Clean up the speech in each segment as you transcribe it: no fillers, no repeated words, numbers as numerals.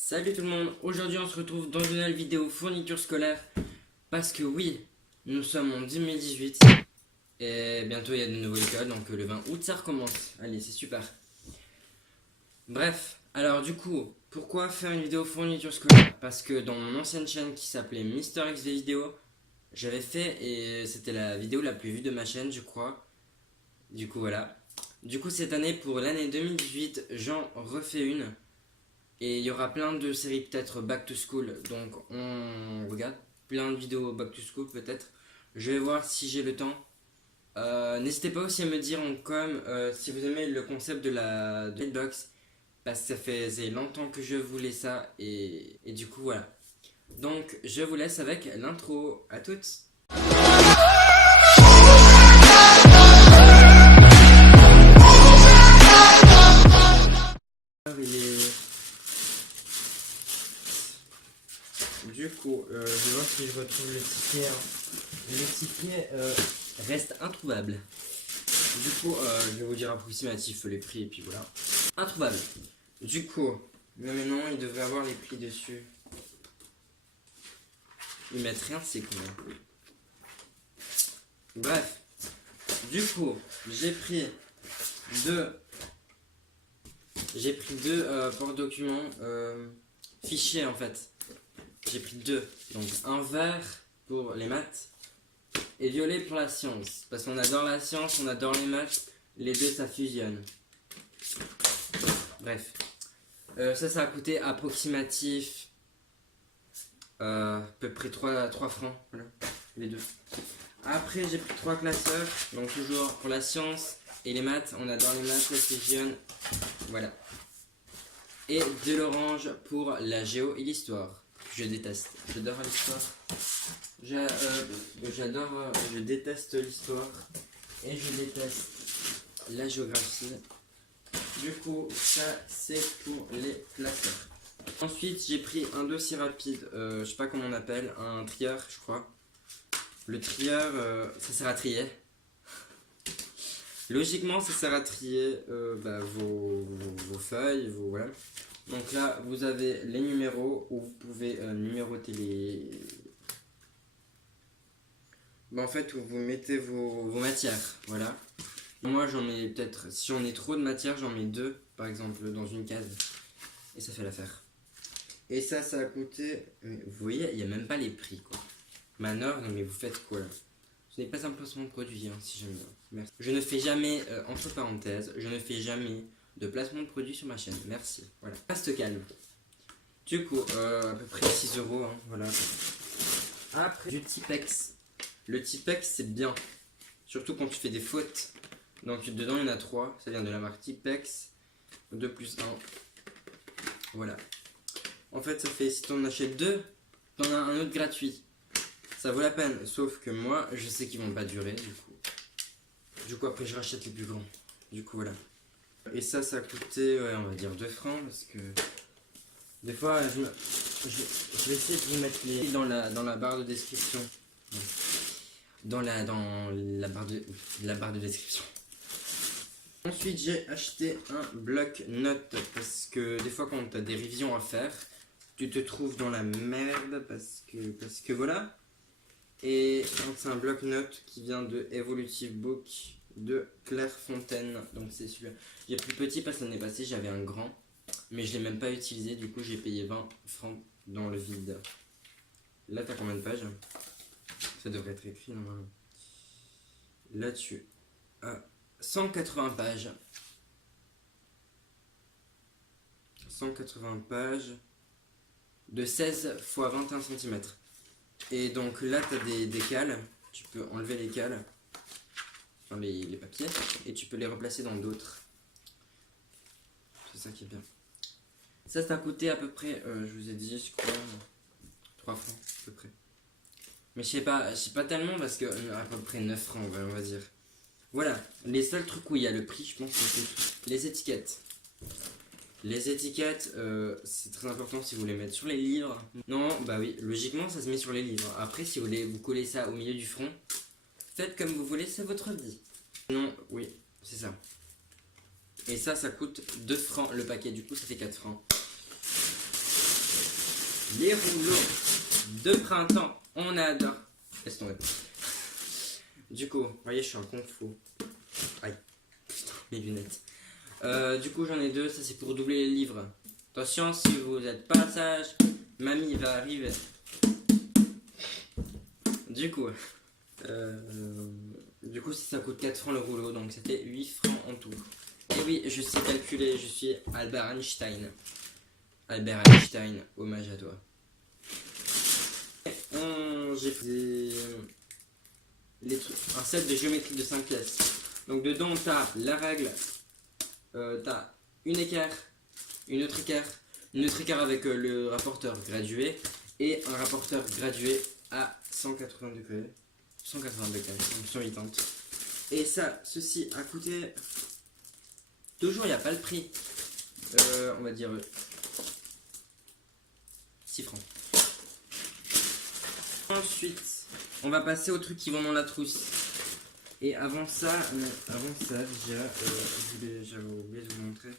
Salut tout le monde, aujourd'hui on se retrouve dans une nouvelle vidéo fourniture scolaire. Parce que oui, nous sommes en 2018 et bientôt il y a de nouveaux écoles, donc le 20 août ça recommence. Allez, c'est super. Bref, alors du coup, pourquoi faire une vidéo fourniture scolaire? Parce que dans mon ancienne chaîne qui s'appelait Mister X vidéo, j'avais fait et c'était la vidéo la plus vue de ma chaîne, je crois. Du coup voilà. Du coup cette année, pour l'année 2018, j'en refais une. Et il y aura plein de séries peut-être back to school, donc on regarde plein de vidéos back to school peut-être. Je vais voir si j'ai le temps. N'hésitez pas aussi à me dire en com si vous aimez le concept de la Hitbox, parce que ça faisait longtemps que je voulais ça et du coup voilà. Donc je vous laisse avec l'intro, à toutes. Du coup, je vais voir si je retrouve le ticket. Le ticket reste introuvable. Du coup, je vais vous dire approximatif les prix et puis voilà. Introuvable. Du coup, là maintenant, il devrait avoir les prix dessus. Ils mettent rien, c'est combien. Bref. Du coup, j'ai pris deux porte-documents fichiers en fait. J'ai pris deux, donc un vert pour les maths et violet pour la science. Parce qu'on adore la science, on adore les maths, les deux ça fusionne. Bref, ça a coûté approximatif à peu près 3 francs, voilà, les deux. Après j'ai pris 3 classeurs, donc toujours pour la science et les maths, on adore les maths, ça fusionne, voilà. Et de l'orange pour la géo et l'histoire. Je déteste, j'adore l'histoire. Je déteste l'histoire et je déteste la géographie. Du coup, ça c'est pour les classeurs. Ensuite, j'ai pris un dossier rapide, je sais pas comment on appelle, un trieur, je crois. Le trieur, ça sert à trier. Logiquement, ça sert à trier vos feuilles, voilà. Donc là, vous avez les numéros où vous pouvez numéroter les... en fait, où vous mettez vos matières, voilà. Moi, j'en mets peut-être, si j'en ai trop de matière, j'en mets 2, par exemple, dans une case. Et ça fait l'affaire. Et ça a coûté... Vous voyez, il n'y a même pas les prix, quoi. Manor, non mais vous faites quoi, là? Ce n'est pas un placement de produit, hein, si jamais. Merci. Je ne fais jamais, entre parenthèses, je ne fais jamais de placement de produit sur ma chaîne. Merci. Voilà. Reste calme. Du coup, à peu près 6 €, hein, voilà. Après, du Tipex. Le Tipex, c'est bien. Surtout quand tu fais des fautes. Donc, dedans, il y en a 3. Ça vient de la marque Tipex. 2 plus 1. Voilà. En fait, ça fait, si tu en achètes 2, tu en as un autre gratuit. Ça vaut la peine. Sauf que moi, je sais qu'ils vont pas durer, du coup. Du coup, après, je rachète les plus grands. Du coup, voilà. Et ça a coûté, ouais, on va dire 2 francs, parce que des fois, je vais essayer de vous mettre les dans la barre de description. Dans la barre de description. Ensuite, j'ai acheté un bloc-notes, parce que des fois, quand tu as des révisions à faire, tu te trouves dans la merde, parce que voilà. Et donc, c'est un bloc-notes qui vient de Evolutive Book de Clairefontaine, donc c'est celui-là. J'ai pris petit parce que l'année passée j'avais un grand, mais je l'ai même pas utilisé, du coup j'ai payé 20 francs dans le vide. Là t'as combien de pages? Ça devrait être écrit normalement. Là tu as 180 pages. 180 pages de 16 x 21 cm. Et donc là t'as des cales, tu peux enlever les cales. Enfin, les papiers, et tu peux les replacer dans d'autres. C'est ça qui est bien. Ça a coûté à peu près, je vous ai dit, je crois, 3 francs à peu près. Mais je sais pas tellement parce que à peu près 9 francs, on va dire. Voilà, les seuls trucs où il y a le prix, je pense que c'est les étiquettes. Les étiquettes, c'est très important si vous voulez mettre sur les livres. Non, bah oui, logiquement ça se met sur les livres. Après, si vous voulez vous coller ça au milieu du front, faites comme vous voulez, c'est votre vie. Non, oui, c'est ça. Et ça coûte 2 francs le paquet, du coup ça fait 4 francs. les rouleaux de printemps, on adore. Laisse tomber. Du coup, vous voyez, je suis en kung fu. Aïe, putain, mes lunettes. Du coup, j'en ai deux, ça c'est pour doubler les livres. Attention, si vous n'êtes pas sage, mamie va arriver. Du coup, ça coûte 4 francs le rouleau, donc ça fait 8 francs en tout. Et oui, je sais calculer, je suis Albert Einstein. Albert Einstein, hommage à toi. J'ai fait un set de géométrie de 5 pièces. Donc dedans, t'as la règle, t'as une équerre, une autre équerre avec le rapporteur gradué et un rapporteur gradué à 180 degrés. 180 degrés, donc 180. Et ça, ceci a coûté... Toujours, il n'y a pas le prix. On va dire 6 francs. Ensuite, on va passer aux trucs qui vont dans la trousse. Et avant ça, déjà, j'avais oublié de vous montrer.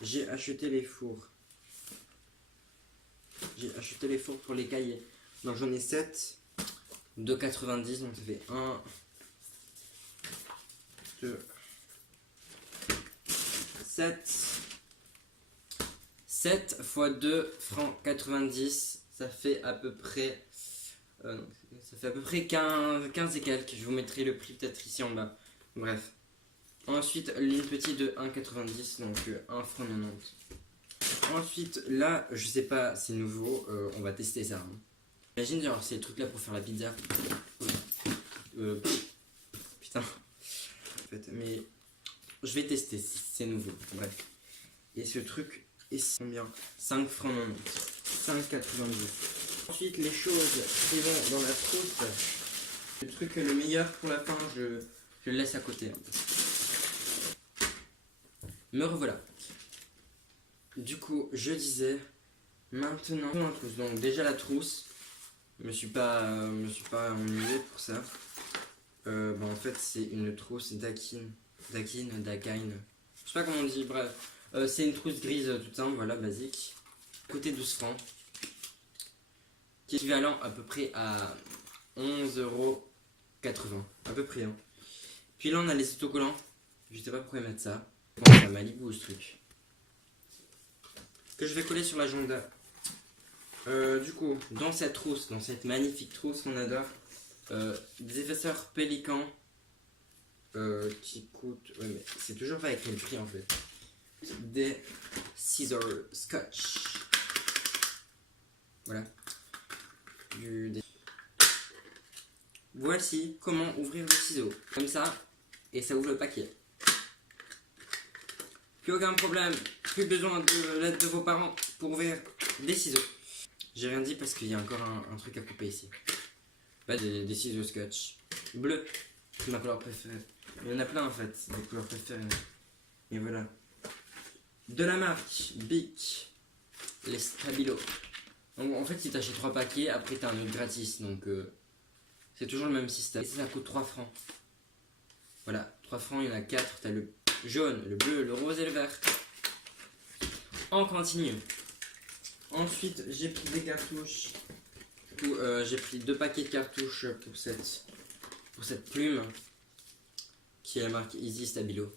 J'ai acheté les fours. J'ai acheté les fours pour les cahiers. Donc j'en ai 7 de 90, donc ça fait 1, 2, 7 fois 2 francs 90, ça fait à peu près 15 et quelques. Je vous mettrai le prix peut-être ici en bas. Bref. Ensuite, une petite de 1,90, donc 1 franc 90. Ensuite, là, je sais pas, c'est nouveau, on va tester ça. Hein. Imagine, genre, c'est le truc là pour faire la pizza. Putain. En fait, mais je vais tester, c'est nouveau. Bref. Et ce truc est combien? 5 francs 90. 5,90. Ensuite, les choses qui vont dans la trousse. Le truc le meilleur pour la fin, je le laisse à côté. Hein. Me revoilà. Du coup, je disais, maintenant, donc déjà la trousse, je me suis pas ennuyé pour ça. En fait, c'est une trousse Dakin, je sais pas comment on dit, bref. C'est une trousse grise toute simple, voilà, basique. Coûté 12 francs. Qui est équivalent à peu près à 11,80 €. À peu près, hein. Puis là, on a les autocollants. Je sais pas pourquoi mettre ça. Bon, c'est à Malibu ce truc. Que je vais coller sur l'agenda. Du coup, dans cette trousse, dans cette magnifique trousse qu'on adore, des épaisseurs pélicans qui coûtent... Ouais, mais c'est toujours pas écrit le prix en fait. Des scissors scotch. Voilà. Voici comment ouvrir le ciseau. Comme ça, et ça ouvre le paquet. Plus aucun problème, plus besoin de l'aide de vos parents pour ouvrir des ciseaux. J'ai rien dit parce qu'il y a encore un truc à couper ici. Pas des ciseaux scotch. Bleu, c'est ma couleur préférée. Il y en a plein en fait, des couleurs préférées. Et voilà. De la marque Bic, les Stabilo. Donc, en fait, si t'achètes 3 paquets, après t'as un autre gratis. Donc c'est toujours le même système. Et ça coûte 3 francs. Voilà, 3 francs, il y en a 4. T'as le jaune, le bleu, le rose et le vert. On continue. Ensuite, j'ai pris des cartouches. J'ai pris 2 paquets de cartouches pour cette plume qui est la marque Easy Stabilo.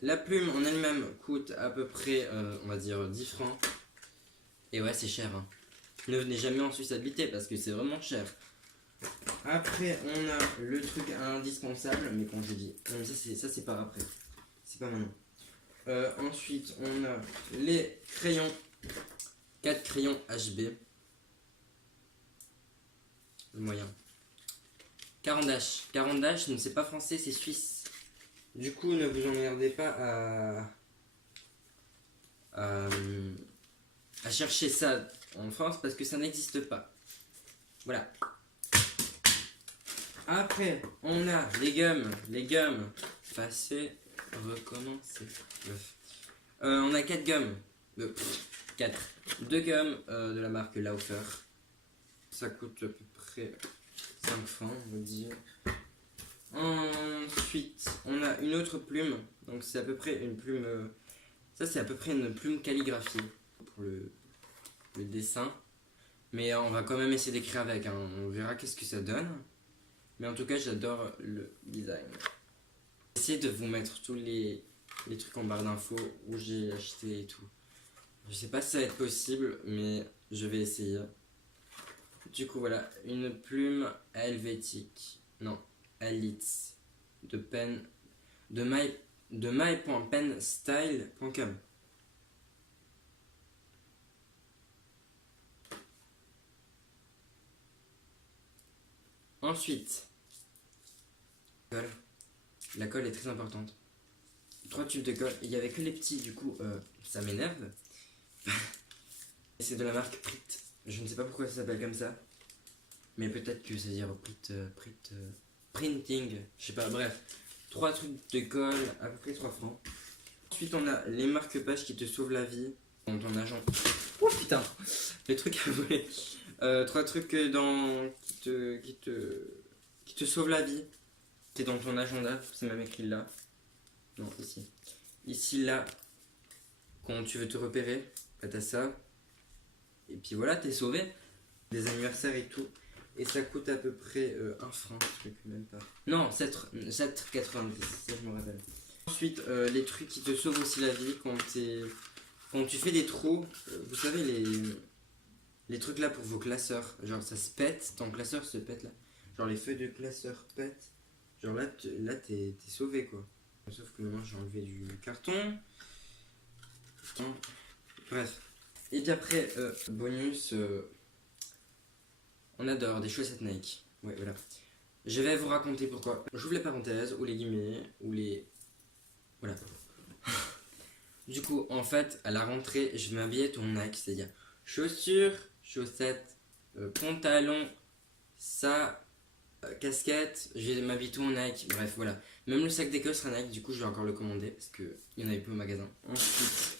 La plume en elle-même coûte à peu près, on va dire 10 francs. Et ouais, c'est cher. Hein. Ne venez jamais en Suisse habiter parce que c'est vraiment cher. Après, on a le truc indispensable, mais quand je dis, non, ça c'est pas après, c'est pas maintenant. Ensuite, on a les crayons, 4 crayons HB, le moyen. Carandache, je ne sais pas français, c'est suisse. Du coup, ne vous emmerdez pas à chercher ça en France parce que ça n'existe pas. Voilà. Après, on a les gommes. Effacer, recommencer. On a 4 gommes. 4. 2 gommes de la marque Laufer. Ça coûte à peu près 5 francs, on va dire. Ensuite, on a une autre plume. Donc c'est à peu près une plume... ça c'est à peu près une plume calligraphiée. Pour le dessin. Mais on va quand même essayer d'écrire avec, hein. On verra qu'est-ce que ça donne. Mais en tout cas, j'adore le design. Essayez de vous mettre tous les trucs en barre d'infos où j'ai acheté et tout. Je sais pas si ça va être possible, mais je vais essayer. Du coup, voilà, une plume helvétique. Non, Alitz. De pen. De my.penstyle.com. Ensuite, la colle est très importante. 3 tubes de colle. Il n'y avait que les petits, du coup, ça m'énerve. C'est de la marque Prit. Je ne sais pas pourquoi ça s'appelle comme ça. Mais peut-être que c'est dire Printing. Je sais pas, bref. 3 trucs de colle, à peu près 3 francs. Ensuite, on a les marque-pages qui te sauvent la vie. Dans ton agent. Oh putain, les trucs à voler. 3 trucs qui te sauvent la vie. C'est dans ton agenda, c'est même écrit là. Non, ici. Ici, là, quand tu veux te repérer, bah, t'as ça. Et puis voilà, t'es sauvé. Des anniversaires et tout. Et ça coûte à peu près 1 franc, ce truc, même pas. Non, 7,90, ça je me rappelle. Ensuite, les trucs qui te sauvent aussi la vie quand tu fais des trous. Vous savez, les trucs là pour vos classeurs. Genre, ça se pète, ton classeur se pète là. Genre, les feuilles de classeur pètent. Genre là, t'es sauvé quoi. Sauf que maintenant, j'ai enlevé du carton. Bref. Et puis après, bonus, on adore des chaussettes Nike. Ouais, voilà. Je vais vous raconter pourquoi. J'ouvre les parenthèses, ou les guillemets, ou les... Voilà. Du coup, en fait, à la rentrée, je vais m'habiller tout Nike, c'est-à-dire chaussures, chaussettes, pantalons, ça, casquette, je vais m'habiller tout en Nike, bref, voilà. Même le sac d'école sera Nike, du coup, je vais encore le commander, parce qu'il y en avait plus au magasin. Ensuite,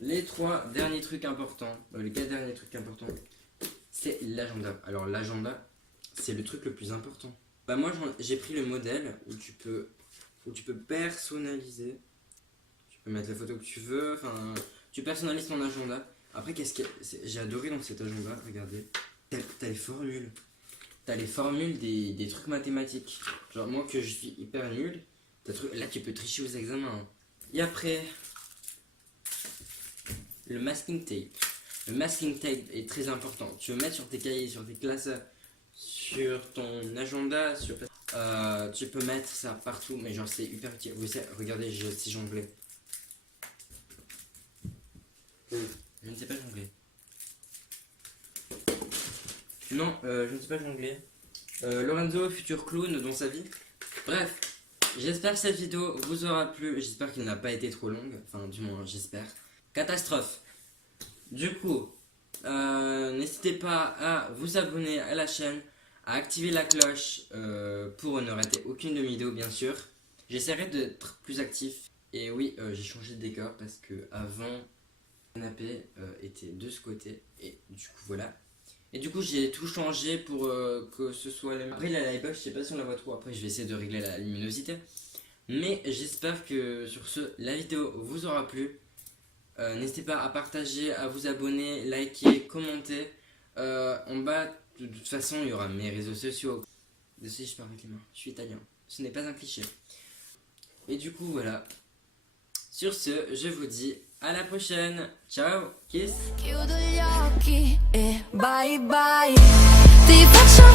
les 3 derniers trucs importants, les 4 derniers trucs importants, c'est l'agenda. Alors, l'agenda, c'est le truc le plus important. Bah, moi, j'ai pris le modèle où tu peux personnaliser. Tu peux mettre la photo que tu veux. Enfin, tu personnalises ton agenda. Après, j'ai adoré dans cet agenda. Regardez. T'as les formules. T'as les formules des trucs mathématiques. Genre, moi que je suis hyper nul. Là, tu peux tricher aux examens. Hein. Et après, le masking tape. Le masking tape est très important. Tu veux mettre sur tes cahiers, sur tes classeurs, sur ton agenda, tu peux mettre ça partout, mais genre c'est hyper utile. Vous savez, regardez, je sais jongler. Je ne sais pas jongler. Non, je ne sais pas jongler. Lorenzo, futur clown dans sa vie. Bref, j'espère que cette vidéo vous aura plu. J'espère qu'elle n'a pas été trop longue. Enfin, du moins, j'espère. Catastrophe. Du coup, n'hésitez pas à vous abonner à la chaîne, à activer la cloche pour ne rater aucune de mes vidéos, bien sûr. J'essaierai d'être plus actif. Et oui, j'ai changé de décor parce que avant, le canapé était de ce côté. Et du coup, voilà. Et du coup, j'ai tout changé pour que ce soit les... Après, la lightbox, je sais pas si on la voit trop. Après, je vais essayer de régler la luminosité. Mais j'espère que sur ce, la vidéo vous aura plu. N'hésitez pas à partager, à vous abonner, liker, commenter. En bas, de toute façon, il y aura mes réseaux sociaux. Désolé, je parle avec les mains. Je suis italien. Ce n'est pas un cliché. Et du coup, voilà. Sur ce, je vous dis à la prochaine. Ciao, kiss. Chiudo gli occhi e bye bye. Ti faccio